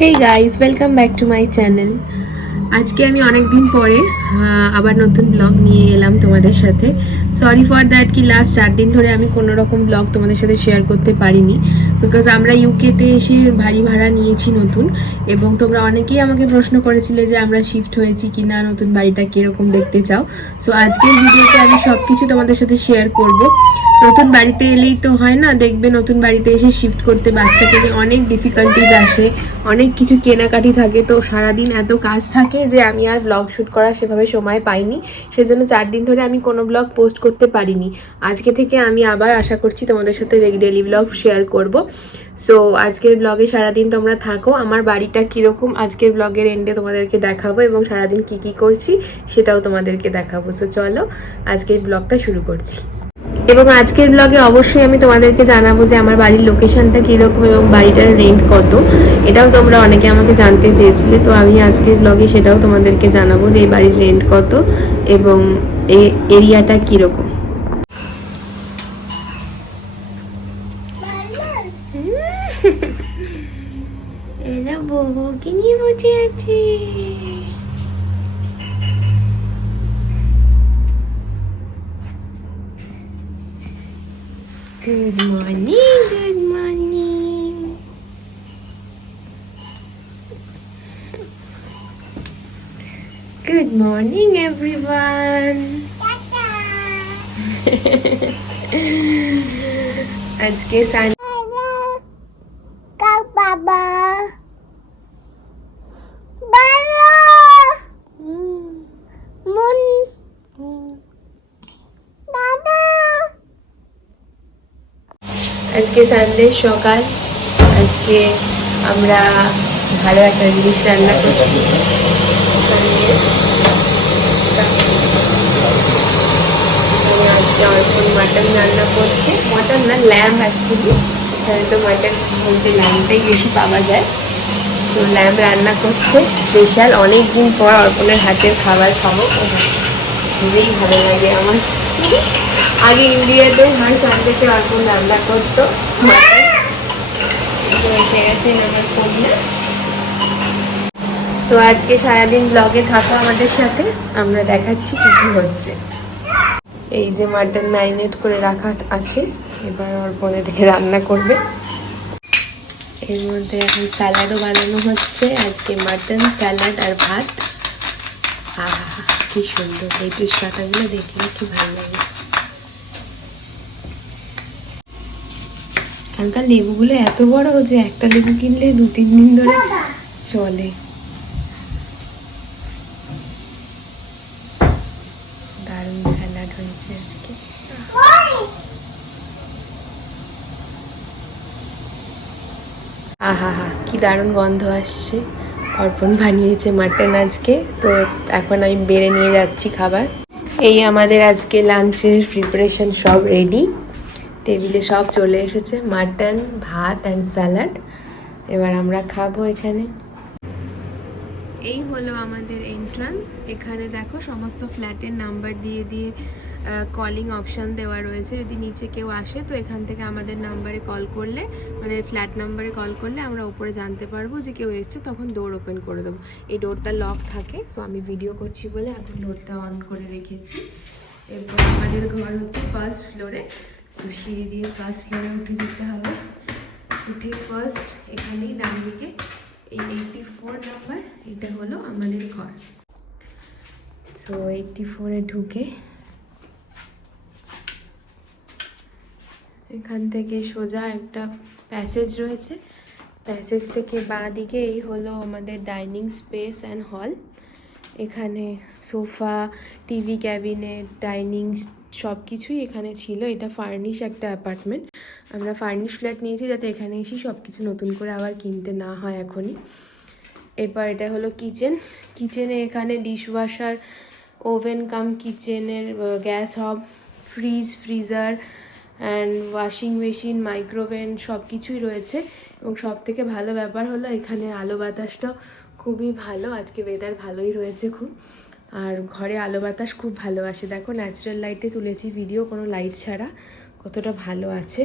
Hey guys welcome back to my channel আজকে আমি অনেক দিন পরে আবার নতুন ব্লগ নিয়ে এলাম তোমাদের সাথে। সরি ফর দ্যাট কি লাস্ট চার দিন ধরে আমি কোনো রকম ব্লগ তোমাদের সাথে শেয়ার করতে পারিনি। বিকজ আমরা ইউকেতে এসে বাড়ি ভাড়া নিয়েছি নতুন, এবং তোমরা অনেকেই আমাকে প্রশ্ন করেছিলে যে আমরা শিফট হয়েছি কি না নতুন বাড়িটা কীরকম দেখতে চাও। সো আজকের ভিডিওতে আমি সব কিছু তোমাদের সাথে শেয়ার করব। নতুন বাড়িতে এলেই তো হয় না, দেখবে নতুন বাড়িতে এসে শিফট করতে বাচ্চাকে নিয়ে অনেক ডিফিকাল্টিজ আসে, অনেক কিছু কেনাকাটি থাকে। তো সারাদিন এত কাজ থাকে যে আমি আর ব্লগ শ্যুট করার সেভাবে সময় পাইনি, সেজন্য চার দিন ধরে আমি কোনো ব্লগ পোস্ট করতে পারিনি। আজকে থেকে আমি আবার আশা করছি তোমাদের সাথে ডেলি ব্লগ শেয়ার করব। সো আজকের ব্লগে সারাদিন তোমরা থাকো। আমার বাড়িটা কীরকম? আজকের ব্লগের এন্ডে তোমাদেরকে দেখাবো এবং সারাদিন কি কি করছি সেটাও তোমাদেরকে দেখাবো। সো চলো আজকের ব্লগটা শুরু করছি। এবং আজকের ব্লগে অবশ্যই আমি তোমাদেরকে জানাব যে আমার বাড়ির লোকেশনটা কীরকম এবং বাড়িটার রেন্ট কত। এটাও তোমরা অনেকে আমাকে জানতে চেয়েছিলে। তো আমি আজকের ব্লগে সেটাও তোমাদেরকে জানাব যে এই বাড়ির রেন্ট কত এবং এই এরিয়াটা কীরকম। এরা বউকে নিয়ে বসে আছে Good morning, good morning. Good morning, everyone. আজকে সান Mun. আজকে সানডে সকাল। আজকে আমরা ভালো একটা জিনিস রান্না করছি। আজকে অর্পণ মাটন রান্না করছে। মাটন না ল্যাম্প অ্যাকচুয়ালি এখানে তো মাটন বলতে ল্যাম্পটাই বেশি পাওয়া যায়। তো ল্যাম্প রান্না করছে স্পেশাল অনেক দিন পর অর্পণের হাতের খাবার খাব। খুবই ভালো লাগে আমার। আগে ইন্ডিয়াতে হার সানডেতে অর্পণ রান্না করতো। আমার তো আজকে সারাদিন ব্লগে থাকো আমাদের সাথে, আমরা দেখাচ্ছি কি কি হচ্ছে। এই যে মাটন ম্যারিনেট করে রাখা আছে। এবার অর্পণ এটাকে রান্না করবে। এর মধ্যে এখন স্যালাডও বানানো হচ্ছে। আজকে মাটন, স্যালাড আর ভাত। আহা, কি সুন্দর। লেটুস পাতাগুলো দেখলে কি ভালো লাগে। এখানকার লেবুগুলো এত বড় যে একটা লেবু কিনলে দু তিন দিন ধরে চলে দারুণ স্যালাড হয়েছে আজকে আহা হা কি দারুণ গন্ধ আসছে। অর্পণ বানিয়েছে মাটন আজকে, তো এখন আমি বেড়ে নিয়ে যাচ্ছি খাবার। এই আমাদের আজকে লাঞ্চের প্রিপারেশন সব রেডি টেবিলে সব চলে এসেছে, মাটন, ভাত অ্যান্ড স্যালাড এবার আমরা খাব এখানে। এই হলো আমাদের এন্ট্রান্স এখানে দেখো সমস্ত ফ্ল্যাটের নাম্বার দিয়ে দিয়ে কলিং অপশান দেওয়া রয়েছে। যদি নিচে কেউ আসে, তো এখান থেকে আমাদের নাম্বারে কল করলে মানে ফ্ল্যাট নাম্বারে কল করলে আমরা উপরে জানতে পারব যে কেউ এসছে, তখন ডোর ওপেন করে দেবো। এই ডোরটা লক থাকে সো আমি ভিডিও করছি বলে এখন ডোরটা অন করে রেখেছি। এরপর আমাদের ঘর হচ্ছে ফার্স্ট ফ্লোরে তো সিঁড়ি দিয়ে ফার্স্ট ফ্লোরে উঠে যেতে হবে। উঠে ফার্স্ট এখানেই ডান দিকে এই এইটটি ফোর নাম্বার এটা হলো আমাদের ঘর। সো এইটটি ফোরে ঢুকে এখান থেকে সোজা একটা প্যাসেজ রয়েছে। প্যাসেজ থেকে বাঁ দিকে এই হলো আমাদের ডাইনিং স্পেস অ্যান্ড হল। এখানে সোফা, টিভি ক্যাবিনেট, ডাইনিং সব কিছুই এখানে ছিল। এটা ফার্নিশ একটা অ্যাপার্টমেন্ট। আমরা ফার্নিশ ফ্ল্যাট নিয়েছি যাতে এখানে এসে সব কিছু নতুন করে আবার কিনতে না হয় এখনই। এরপর এটা হলো কিচেন। কিচেনে এখানে ডিশওয়াশার ওভেন, কাম কিচেনের gas hob, fridge, freezer and washing machine micro oven সব কিছুই রয়েছে। এবং সব থেকে ভালো ব্যাপার হলো এখানে আলো বাতাসটাও খুবই ভালো, আজকে ওয়েদার ভালোই রয়েছে খুব। আর ঘরে আলো বাতাস খুব ভালো আসে দেখো ন্যাচারাল লাইটে তুলেছি ভিডিও কোনো লাইট ছাড়া। কতটা ভালো আছে।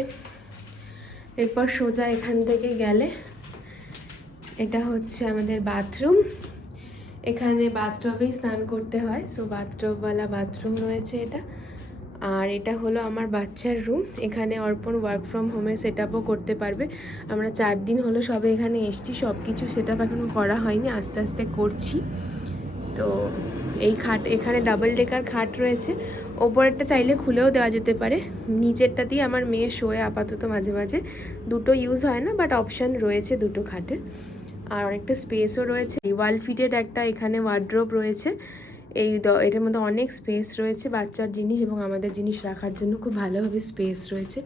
এরপর সোজা এখান থেকে গেলে, এটা হচ্ছে আমাদের বাথরুম এখানে বাথটবেই স্নান করতে হয়। সো বাথটবওয়ালা বাথরুম রয়েছে এটা। আর এটা হলো আমার বাচ্চার রুম এখানে অর্পণ ওয়ার্ক ফ্রম হোমের সেট করতে পারবে। আমরা চার দিন হলো সবে এখানে এসছি সব কিছু সেট এখনও করা হয়নি, আস্তে আস্তে করছি। তো এই খাট, এখানে ডাবল ডেকার খাট রয়েছে। ওপরেরটা চাইলে খুলেও দেওয়া যেতে পারে। নিচেরটাতেই আমার মেয়ে শোয়ে আপাতত মাঝে মাঝে। দুটো ইউজ হয় না বাট অপশান রয়েছে দুটো খাটের। আর অনেকটা স্পেসও রয়েছে। ওয়াল ফিটেড একটা এখানে ওয়ার্ড্রোব রয়েছে। এই এটার মধ্যে অনেক স্পেস রয়েছে বাচ্চার জিনিস এবং আমাদের জিনিস রাখার জন্য খুব ভালোভাবে স্পেস রয়েছে।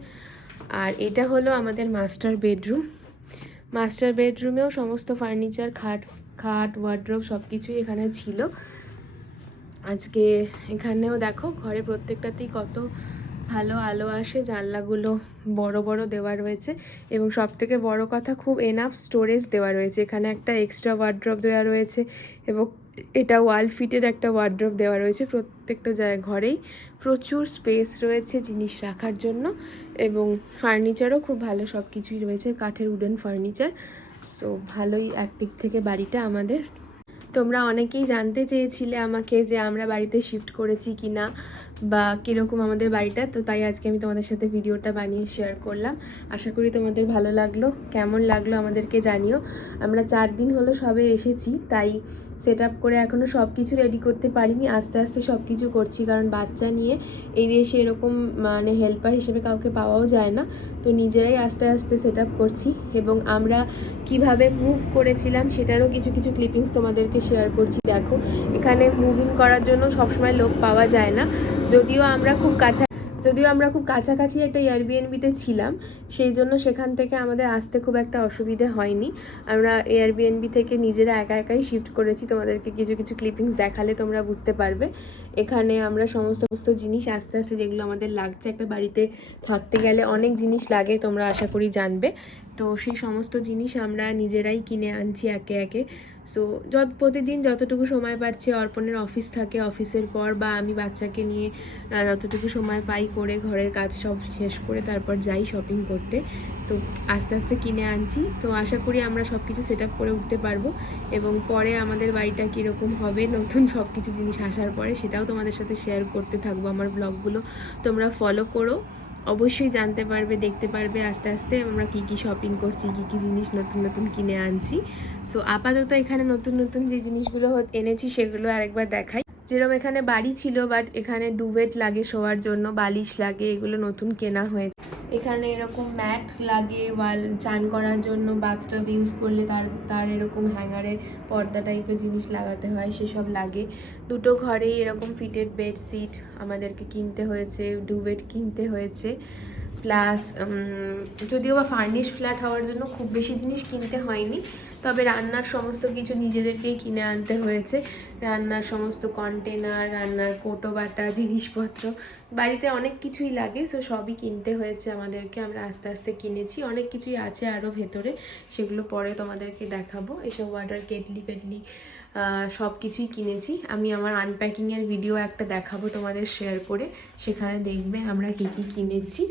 আর এটা হলো আমাদের মাস্টার বেডরুম মাস্টার বেডরুমেও সমস্ত ফার্নিচার খাট খাট ওয়ার্ড্রোব সব কিছুই এখানে ছিল। আজকে এখানেও দেখো, ঘরে প্রত্যেকটাতেই কত ভালো আলো আসে, জানলাগুলো বড় বড় দেওয়া রয়েছে এবং সব থেকে বড় কথা খুব এনাফ স্টোরেজ দেওয়া রয়েছে। এখানে একটা এক্সট্রা ওয়ার্ড্রপ দেওয়া রয়েছে এবং এটা ওয়াল ফিটের একটা ওয়ার্ড্রপ দেওয়া রয়েছে প্রত্যেকটা জায়গায় ঘরেই। প্রচুর স্পেস রয়েছে জিনিস রাখার জন্য এবং ফার্নিচারও খুব ভালো সব কিছুই রয়েছে, কাঠের উডেন ফার্নিচার সো ভালোই একদিক থেকে বাড়িটা আমাদের। তোমরা অনেকেই জানতে চেয়েছিলে আমাকে যে আমরা বাড়িতে শিফট করেছি কি না বা কীরকম আমাদের বাড়িটা, তো তাই আজকে আমি তোমাদের সাথে ভিডিওটা বানিয়ে শেয়ার করলাম। আশা করি তোমাদের ভালো লাগল, কেমন লাগল আমাদেরকে জানিও। আমরা চার দিন হলো সবে এসেছি, তাই সেট আপ করে এখনও সব কিছু রেডি করতে পারিনি। আস্তে আস্তে সব কিছু করছি, কারণ বাচ্চা নিয়ে এই দেশে এরকম মানে হেল্পার হিসেবে কাউকে পাওয়াও যায় না। তো নিজেরাই আস্তে আস্তে সেট করছি এবং আমরা কীভাবে মুভ করেছিলাম সেটারও কিছু কিছু ক্লিপিংস তোমাদেরকে শেয়ার করছি। দেখো, এখানে মুভিং করার জন্য সবসময় লোক পাওয়া যায় না। যদিও আমরা খুব কাছা যদিও আমরা খুব কাছাকাছি একটা এয়ারবিএনবিতে ছিলাম, সেই জন্য সেখান থেকে আমাদের আসতে খুব একটা অসুবিধে হয়নি। আমরা এয়ারবিএনবি থেকে নিজেরা একা একাই শিফট করেছি, তোমাদেরকে কিছু কিছু ক্লিপিংস দেখালে তোমরা বুঝতে পারবে। এখানে আমরা সমস্ত সমস্ত জিনিস আস্তে আস্তে যেগুলো আমাদের লাগছে একটা বাড়িতে থাকতে গেলে অনেক জিনিস লাগে, তোমরা আশা করি জানবে। তো সেই সমস্ত জিনিস আমরা নিজেরাই কিনে আনছি একে একে। সো যত, প্রতিদিন যতটুকু সময় পাচ্ছি অর্পণের অফিস থাকে অফিসের পর বা আমি বাচ্চাকে নিয়ে যতটুকু সময় পাই করে ঘরের কাজ সব শেষ করে তারপর যাই শপিং করতে। তো আস্তে আস্তে কিনে আনছি। তো আশা করি আমরা সব কিছু সেট করে উঠতে পারব এবং পরে আমাদের বাড়িটা কীরকম হবে, নতুন সব কিছু জিনিস আসার পরে সেটাও তোমাদের সাথে শেয়ার করতে থাকব আমার ব্লগগুলো তোমরা ফলো করো। অবশ্যই জানতে পারবে, দেখতে পারবে আস্তে আস্তে আমরা কি কি শপিং করছি, কি কি জিনিস নতুন নতুন কিনে আনছি। সো আপাতত এখানে নতুন নতুন যে জিনিসগুলো এনেছি সেগুলো আরেকবার দেখাই। যেরকম এখানে বাড়ি ছিল বাট এখানে ডুবেট লাগে শোয়ার জন্য, বালিশ লাগে, এগুলো নতুন কেনা হয়েছে এখানে এরকম ম্যাট লাগে, ওয়াল চান করার জন্য বাথটাব ইউজ করলে তার তার এরকম হ্যাঙ্গারে পর্দা টাইপের জিনিস লাগাতে হয়, সেসব লাগে। দুটো ঘরেই এরকম ফিটেড বেডশিট আমাদেরকে কিনতে হয়েছে ডুবেট কিনতে হয়েছে। প্লাস যদিও বা ফার্নিশ ফ্ল্যাট হওয়ার জন্য খুব বেশি জিনিস কিনতে হয়নি, তবে রান্নার সমস্ত কিছু নিজেদেরকেই কিনে আনতে হয়েছে। রান্নার সমস্ত কন্টেনার রান্নার কোটো বাটা জিনিসপত্র, বাড়িতে অনেক কিছুই লাগে সো সবই কিনতে হয়েছে আমাদেরকে। আমরা আস্তে আস্তে কিনেছি, অনেক কিছুই আছে আরও ভেতরে, সেগুলো পরে তোমাদেরকে দেখাবো। এসব ওয়াটার কেটলি ফেটলি সব কিছুই কিনেছি। আমি আমার আনপ্যাকিংয়ের ভিডিও একটা দেখাবো তোমাদের শেয়ার করে। সেখানে দেখবে আমরা কী কী কিনেছি।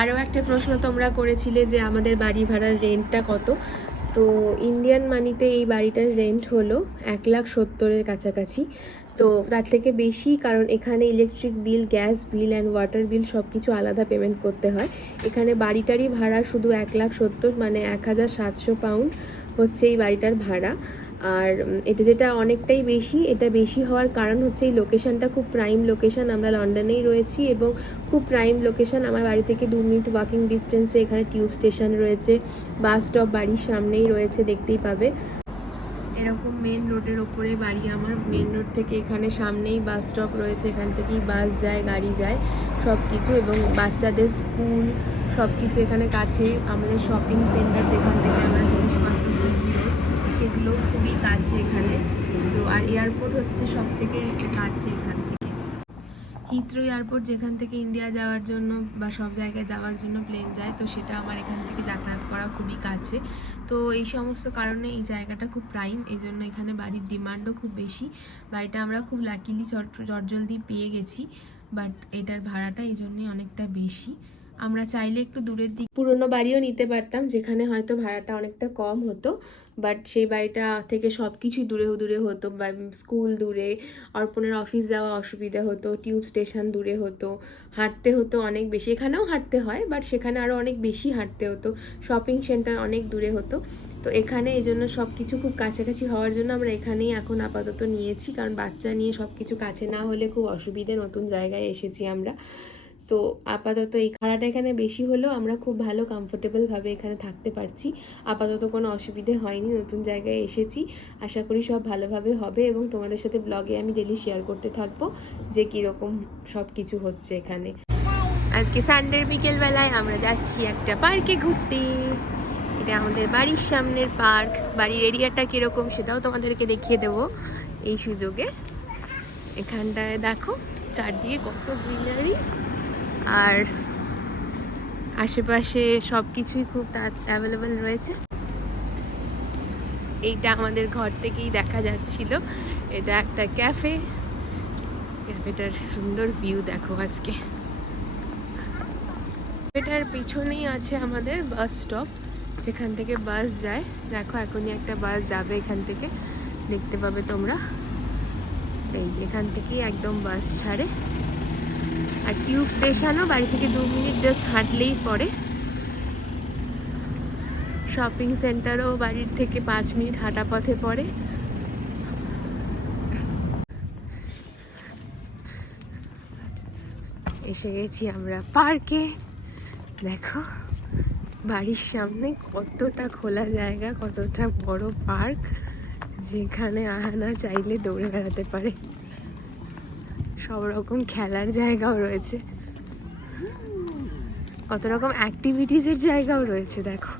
আরও একটা প্রশ্ন তোমরা করেছিলে যে আমাদের বাড়ি ভাড়ার রেন্টটা কত? তো ইন্ডিয়ান মানিতে এই বাড়িটার রেন্ট হলো এক লাখ সত্তরের কাছাকাছি। তো তার থেকে বেশি কারণ এখানে electric bill gas bill and water bill সব কিছু আলাদা পেমেন্ট করতে হয়। এখানে বাড়িটারই ভাড়া শুধু এক লাখ সত্তর মানে এক হাজার সাতশো পাউন্ড হচ্ছে এই বাড়িটার ভাড়া। আর এটা যেটা অনেকটাই বেশি, এটা বেশি হওয়ার কারণ হচ্ছে এই লোকেশনটা খুব প্রাইম লোকেশন আমরা লন্ডনেই রয়েছি এবং খুব প্রাইম লোকেশন আমার বাড়ি থেকে দু মিনিট ওয়াকিং ডিস্টেন্সে এখানে টিউব স্টেশন রয়েছে বাস স্টপ বাড়ির সামনেই রয়েছে, দেখতেই পাবে। এরকম মেন রোডের ওপরে বাড়ি আমার মেন রোড থেকে এখানে সামনেই বাস স্টপ রয়েছে, এখান থেকেই বাস যায়, গাড়ি যায় সব কিছু এবং বাচ্চাদের স্কুল সব কিছু এখানে কাছে। আমাদের শপিং সেন্টার যেখান থেকে আমরা জিনিসপত্র কিনি সেগুলো খুবই কাছে এখানে। সো আর এয়ারপোর্ট হচ্ছে সব থেকে কাছে এখান থেকে। হিথ্রো এয়ারপোর্ট যেখান থেকে ইন্ডিয়া যাওয়ার জন্য বা সব জায়গায় যাওয়ার জন্য প্লেন যায়, তো সেটা আমার এখান থেকে যাতায়াত করা খুবই কাছে। তো এই সমস্ত কারণে এই জায়গাটা খুব প্রাইম এই জন্য এখানে বাড়ির ডিমান্ডও খুব বেশি। বাড়িটা আমরা খুব লাকিলি চট জলদি পেয়ে গেছি বাট এটার ভাড়াটা এই জন্যই অনেকটা বেশি। আমরা চাইলে একটু দূরের দিক, পুরনো বাড়িও নিতে পারতাম, যেখানে হয়তো ভাড়াটা অনেকটা কম হতো। বাট সেই বাড়িটা থেকে সব কিছুই দূরে দূরে হতো। স্কুল দূরে, অর্পণের অফিস যাওয়া অসুবিধা হতো, টিউব স্টেশন দূরে হতো, হাঁটতে হতো অনেক বেশি। এখানেও হাঁটতে হয়, বাট সেখানে আরও অনেক বেশি হাঁটতে হতো। শপিং সেন্টার অনেক দূরে হতো। তো এখানে এই জন্য সব কিছু খুব কাছাকাছি হওয়ার জন্য আমরা এখানেই এখন আপাতত নিয়েছি। কারণ বাচ্চা নিয়ে সব কিছু কাছে না হলে খুব অসুবিধে, নতুন জায়গায় এসেছি আমরা। তো আপাতত এই ভাড়াটা এখানে বেশি হলেও আমরা খুব ভালো কমফোর্টেবলভাবে এখানে থাকতে পারছি। আপাতত কোনো অসুবিধে হয়নি, নতুন জায়গায় এসেছি। আশা করি সব ভালোভাবে হবে এবং তোমাদের সাথে ব্লগে আমি ডেলি শেয়ার করতে থাকব যে কীরকম সব কিছু হচ্ছে এখানে। আজকে সানডের বিকেলবেলায় আমরা যাচ্ছি একটা পার্কে ঘুরতে। এটা আমাদের বাড়ির সামনের পার্ক বাড়ির এরিয়াটা কীরকম সেটাও তোমাদেরকে দেখিয়ে দেবো এই সুযোগে। এখানটায় দেখো, চারদিকে কত গ্রিনারি আর আশেপাশে সব কিছুই খুব অ্যাভেলেবেল রয়েছে। এইটা আমাদের ঘর থেকেই দেখা যাচ্ছিল। এটা একটা ক্যাফে ক্যাফেটার সুন্দর ভিউ দেখো আজকে। ক্যাফেটার পিছনেই আছে আমাদের বাস স্টপ যেখান থেকে বাস যায়। দেখো, এখনই একটা বাস যাবে এখান থেকে। দেখতে পাবে তোমরা। এই এখান থেকেই একদম বাস ছাড়ে। আর টিউব স্টেশনও বাড়ি থেকে দু মিনিট জাস্ট হাঁটলেই পড়ে। শপিং সেন্টারও বাড়ির থেকে পাঁচ মিনিট হাঁটা পথে পড়ে। এসে গেছি আমরা পার্কে। দেখো, বাড়ির সামনে কতটা খোলা জায়গা, কতটা বড় পার্ক, যেখানে আহানা চাইলে দৌড়ে বেড়াতে পারে। সব রকম খেলার জায়গাও রয়েছে। কত রকম অ্যাক্টিভিটিসের জায়গাও রয়েছে, দেখো।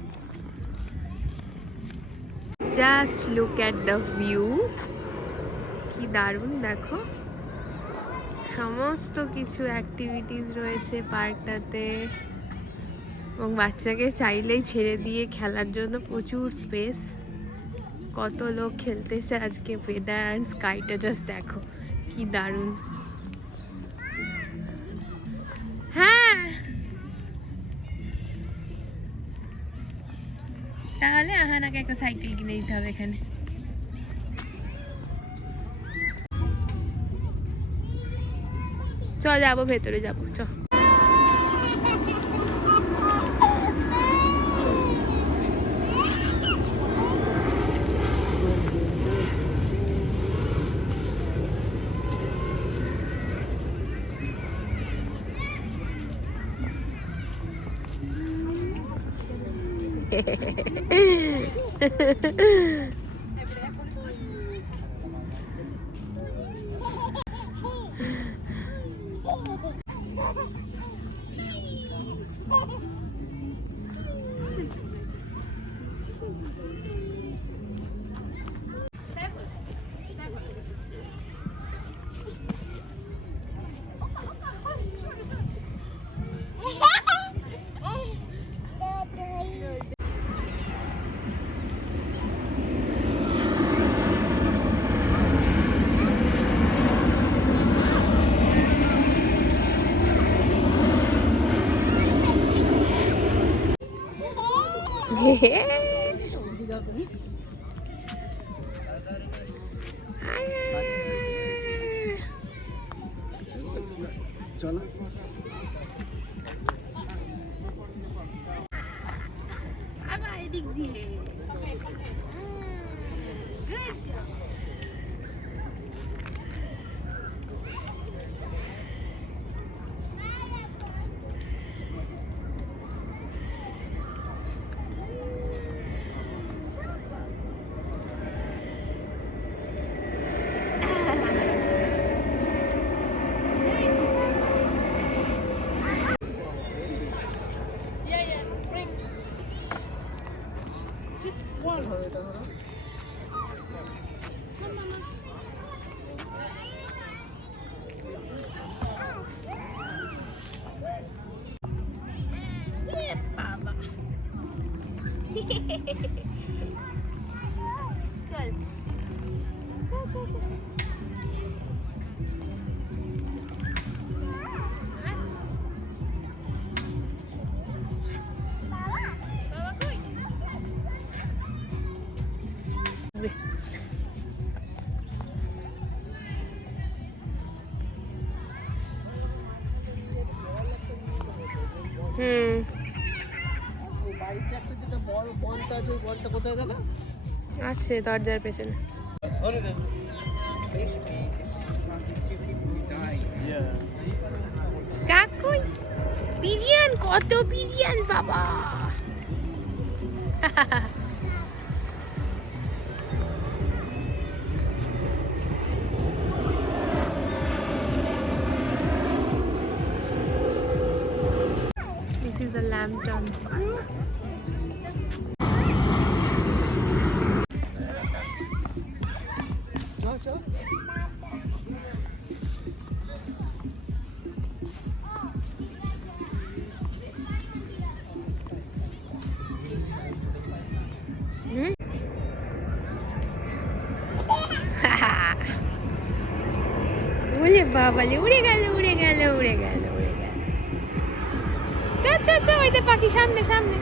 Just look at the view কি দারুণ, দেখো। সমস্ত কিছু অ্যাক্টিভিটিস রয়েছে পার্কটাতে। এবং বাচ্চাকে চাইলেই ছেড়ে দিয়ে খেলার জন্য প্রচুর স্পেস কত লোক খেলতেছে আজকে ওয়েদার অ্যান্ড স্কাইটা জাস্ট দেখো। কি দারুণ। তাহলে আহানাকে একটা সাইকেল কিনে দিতে হবে এখানে। চ যাব ভেতরে যাব চ। চলো আবার এদিক দিয়ে Good job. বাবা চল চল চল চল বল, বলটা আছে বলটা কোথায় গেল আছে দরজার পেছনে। কাকুই পিজিয়ান কত পিজিয়ান বাবা। This is the Lambton Park. বাবালে উড়ে গেল উড়ে গেল উড়ে গেল উড়ে গেল। চ চ চ ওই পাখি সামনে সামনে।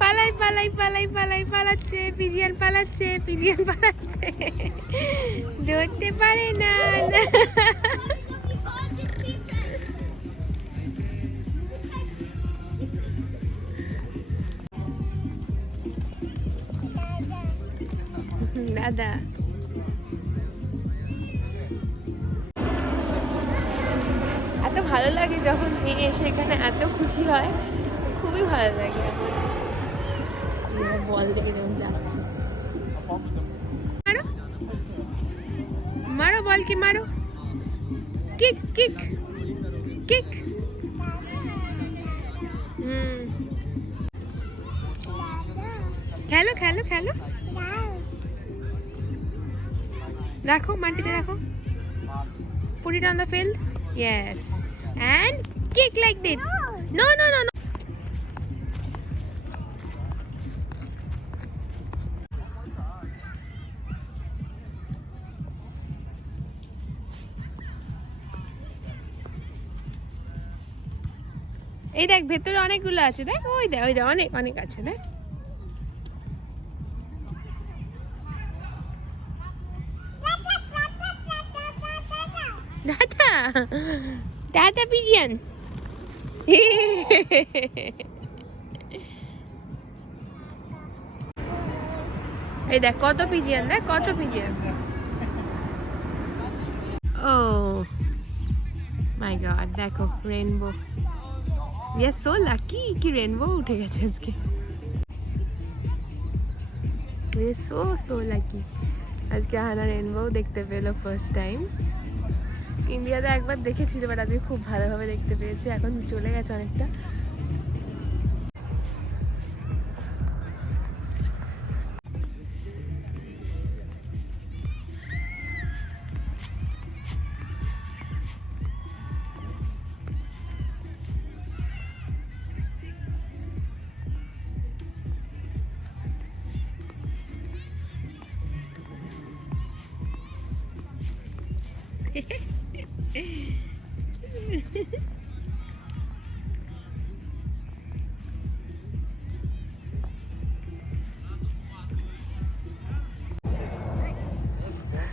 পালাই পালাই পালাই পালাই পালাচ্ছে পিজিয়ান পালাচ্ছে পিজিয়ান পালাচ্ছে। ধরতে পারে না। না। এত ভালো লাগে যখন মেয়ে এসে এখানে এত খুশি হয়, খুবই ভালো লাগে। বল দেখে যখন যাচ্ছে। মারো। মারো বলকে মারো? Kick kick kick. হুম। খেলো খেলো খেলো। রাখো মাটিতে রাখো। Put it on the field? Yes. And kick like this. No no no no. এই দেখ ভেতরে অনেকগুলো আছে দেখ। ওই দেখ ওই দেখ অনেক অনেক আছে দেখ। দাদা দাদা পিজিয়ান এই দেখ, কত পিজিয়ান দেখ, কত পিজিয়ান ও মাই গড দেখো rainbow we are so lucky কি রেনবো উঠে গেছে আজকে। We are so so lucky আজকে হানা রেনবো দেখতে পেল ফার্স্ট টাইম ইন্ডিয়াতে একবার দেখেছিল বাট আজকে খুব ভালোভাবে দেখতে পেয়েছি। এখন চলে গেছে অনেকটা।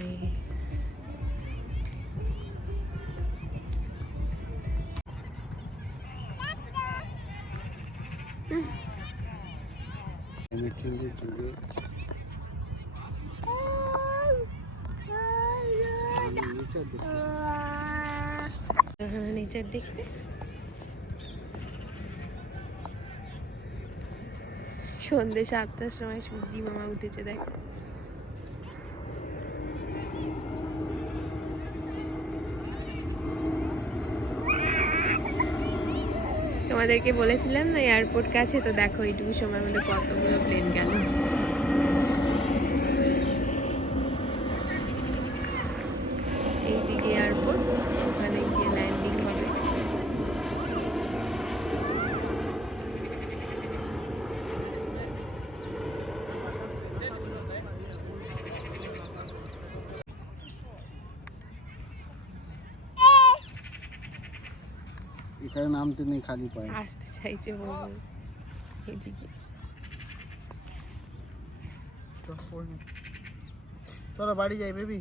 place. ক্লাইমেট চেঞ্জের নেচার দেখতে সন্ধ্যে সাতটার সময় সূর্যি মামা উঠেছে দেখো তোমাদেরকে বলেছিলাম না এয়ারপোর্ট কাছে তো দেখো এইটুকু সময়ের মধ্যে কতগুলো প্লেন গেল। এখানে নামতে নেই খালি পায়ে আসতে চাইছে বলবো এদিকে চলো বাড়ি যাই baby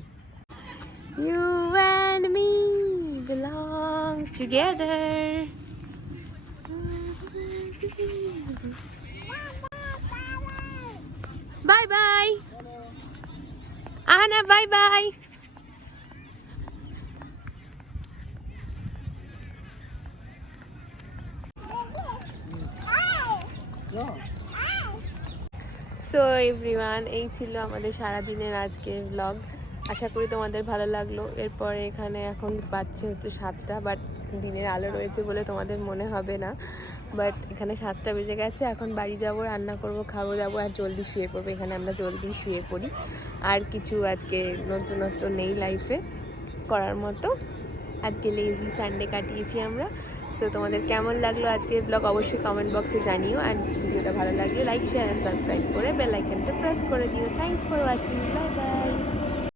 You and me belong together. Bye bye. Anna, bye bye. So everyone এই ছিল আমাদের সারা দিনের আজকের ব্লগ আশা করি তোমাদের ভালো লাগল। এরপরে এখানে এখন বাজছে হচ্ছে সাতটা বাট দিনের আলো রয়েছে বলে তোমাদের মনে হবে না। বাট এখানে সাতটা বেজে গেছে, এখন বাড়ি যাব, রান্না করব, খাব, যাব, আর জলদি শুয়ে পড়ব। এখানে আমরা জলদি শুয়ে পড়ি। আর কিছু আজকে নতুনত্ব নেই লাইফে করার মতো। আজকে লেজি সানডে কাটিয়েছি আমরা। সো তোমাদের কেমন লাগল আজকের ব্লগ অবশ্যই কমেন্ট বক্সে জানিও। অ্যান্ড ভিডিওটা ভালো লাগলে লাইক শেয়ার অ্যান্ড সাবস্ক্রাইব করে বেল আইকনটা প্রেস করে দিও। Thanks for watching bye bye